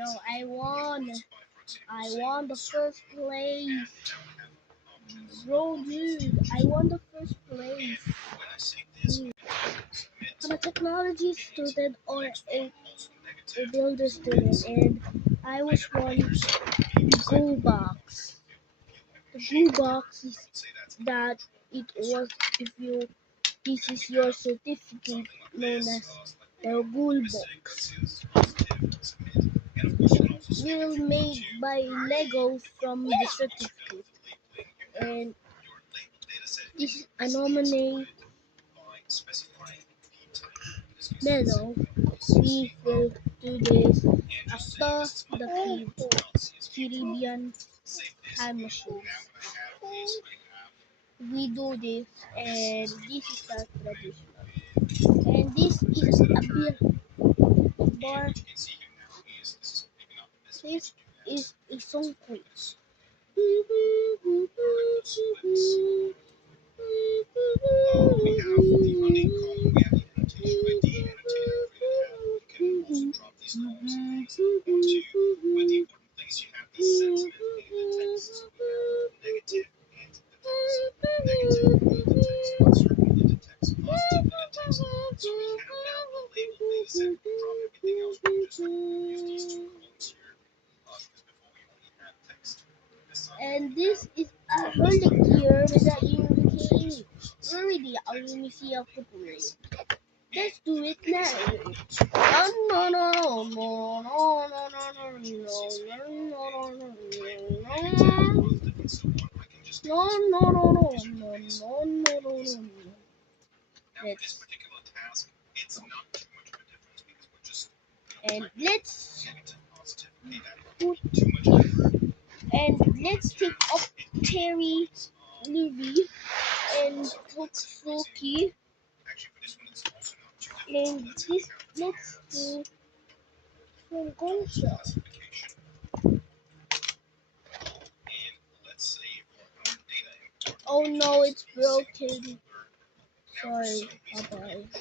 Bro, I won. I won the first place. Bro, dude, I won the first place. Dude. I'm a technology student or a builder student, and I was one Go box. The Go box is that it was if you this is your certificate known as the Ghoul box. Will made by Lego from the certificate, and this is a nominate medal. We will do this after the Caribbean time machine. We do this, and this is the traditional. And this is a beer bar. This is a song quiz. And this is a reliquary that you can already see a corporate. Let's do it now. No, no, no, no, no, no, no, no, no. Let's let's put and let's take up Terry, Livy, and Totsuki, and this let's do from Gonsha. Oh no, it's broken. Sorry, bye bye.